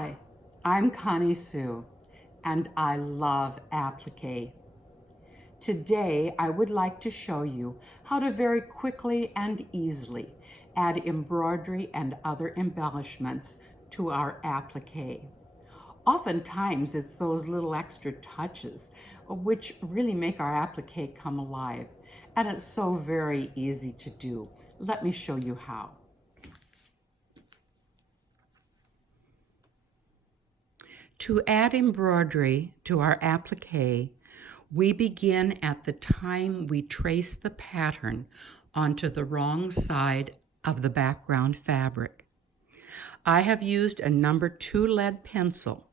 Hi, I'm Connie Sue, and I love applique. Today, I would like to show you how to very quickly and easily add embroidery and other embellishments to our applique. Oftentimes, it's those little extra touches which really make our applique come alive, and it's so very easy to do. Let me show you how. To add embroidery to our applique, we begin at the time we trace the pattern onto the wrong side of the background fabric. I have used a number 2 lead pencil.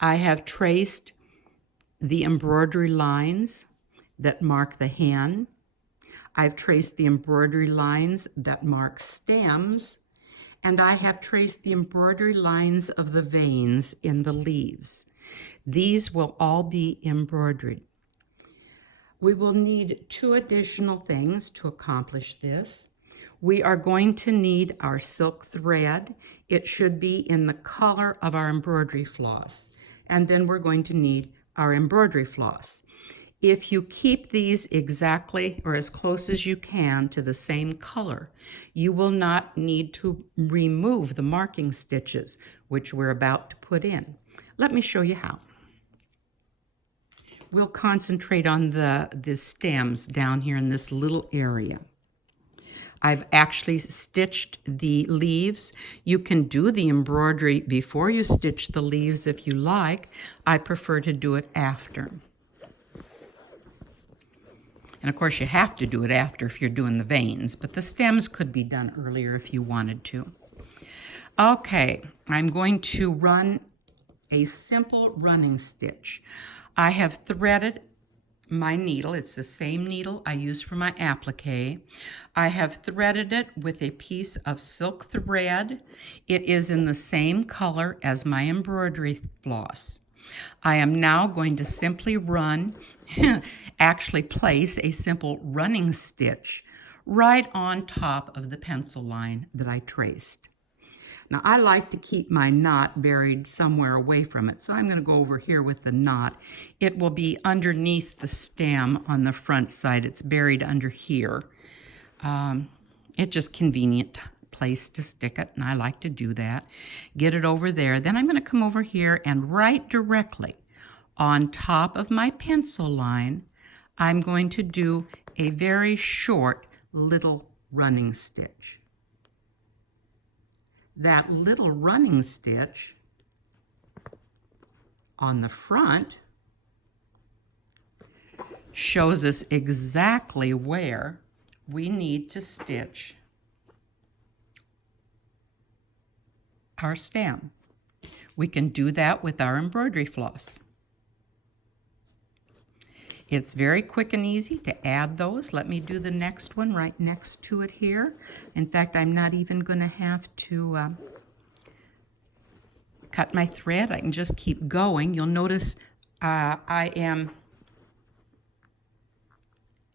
I have traced the embroidery lines that mark the hen. I've traced the embroidery lines that mark stems, and I have traced the embroidery lines of the veins in the leaves. These will all be embroidered. We will need 2 additional things to accomplish this. We are going to need our silk thread. It should be in the color of our embroidery floss. And then we're going to need our embroidery floss. If you keep these exactly or as close as you can to the same color, you will not need to remove the marking stitches, which we're about to put in. Let me show you how. We'll concentrate on the stems down here in this little area. I've actually stitched the leaves. You can do the embroidery before you stitch the leaves if you like. I prefer to do it after. And of course you have to do it after if you're doing the veins, but the stems could be done earlier if you wanted to. Okay, I'm going to run a simple running stitch. I have threaded my needle. It's the same needle I use for my applique. I have threaded it with a piece of silk thread. It is in the same color as my embroidery floss. I am now going to simply actually place a simple running stitch right on top of the pencil line that I traced. Now I like to keep my knot buried somewhere away from it, so I'm going to go over here with the knot. It will be underneath the stem on the front side. It's buried under here. It's just convenient place to stick it, and I like to do that. Get it over there. Then I'm going to come over here and right directly on top of my pencil line, I'm going to do a very short little running stitch. That little running stitch on the front shows us exactly where we need to stitch our stem. We can do that with our embroidery floss. It's very quick and easy to add those. Let me do the next one right next to it here. In fact, I'm not even going to have to cut my thread. I can just keep going. You'll notice I am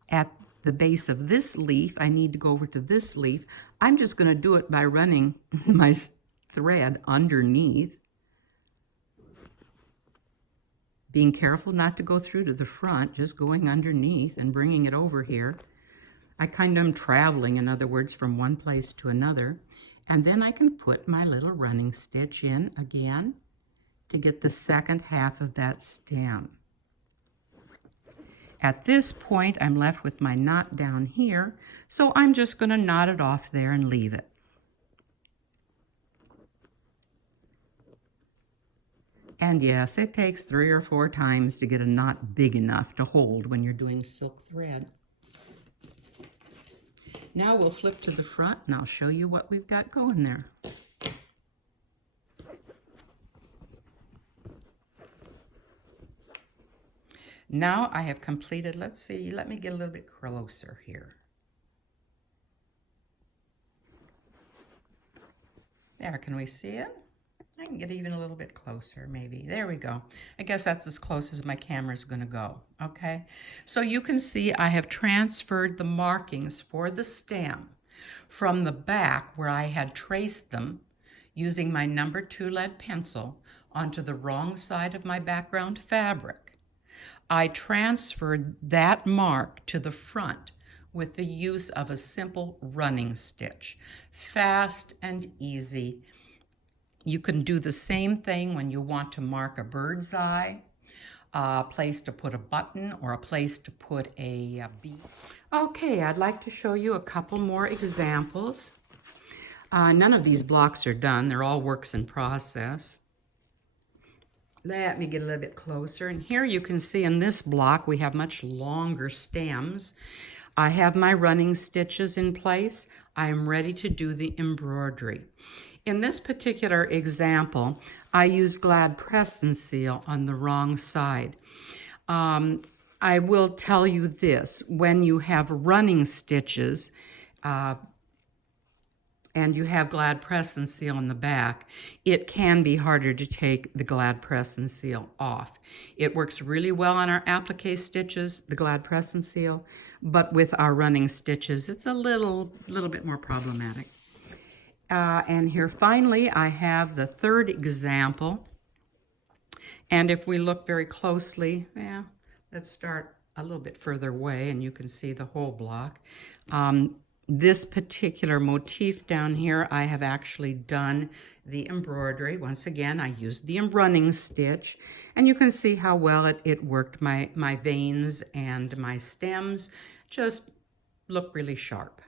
at the base of this leaf. I need to go over to this leaf. I'm just going to do it by running my thread underneath, being careful not to go through to the front, just going underneath and bringing it over here. I kind of am traveling, in other words, from one place to another. And then I can put my little running stitch in again to get the second half of that stem. At this point, I'm left with my knot down here, so I'm just going to knot it off there and leave it. And yes, it takes 3 or 4 times to get a knot big enough to hold when you're doing silk thread. Now we'll flip to the front and I'll show you what we've got going there. Now I have completed, let's see, let me get a little bit closer here. There, can we see it? I can get even a little bit closer, maybe. There we go. I guess that's as close as my camera is going to go, okay? So you can see I have transferred the markings for the stem from the back where I had traced them using my number 2 lead pencil onto the wrong side of my background fabric. I transferred that mark to the front with the use of a simple running stitch. Fast and easy. You can do the same thing when you want to mark a bird's eye, a place to put a button, or a place to put a bead. Okay, I'd like to show you a couple more examples. None of these blocks are done. They're all works in process. Let me get a little bit closer. And here you can see in this block we have much longer stems. I have my running stitches in place. I am ready to do the embroidery. In this particular example, I used glad press and seal on the wrong side. I will tell you this, when you have running stitches and you have glad press and seal in the back, it can be harder to take the glad press and seal off. It works really well on our applique stitches, the glad press and seal, but with our running stitches, it's a little bit more problematic. And here finally I have the third example. And if we look very closely, let's start a little bit further away and you can see the whole block. This particular motif down here, I have actually done the embroidery. Once again, I used the running stitch, and you can see how well it worked. My veins and my stems just look really sharp.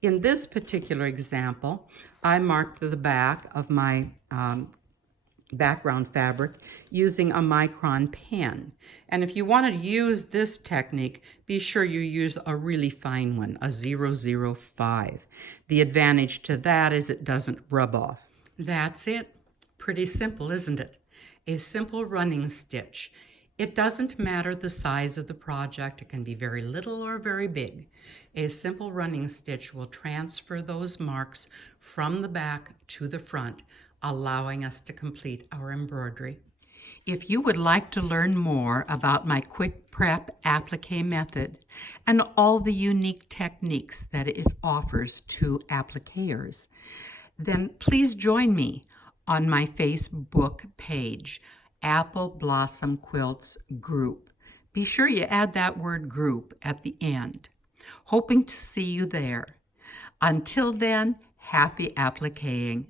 In this particular example, I marked the back of my background fabric using a micron pen. And if you want to use this technique, be sure you use a really fine one, a 005. The advantage to that is it doesn't rub off. That's it. Pretty simple, isn't it? A simple running stitch. It doesn't matter the size of the project. It can be very little or very big. A simple running stitch will transfer those marks from the back to the front, allowing us to complete our embroidery. If you would like to learn more about my quick prep applique method and all the unique techniques that it offers to appliqueurs, then please join me on my Facebook page, Apple Blossom Quilts Group. Be sure you add that word group at the end. Hoping to see you there. Until then, happy appliquing.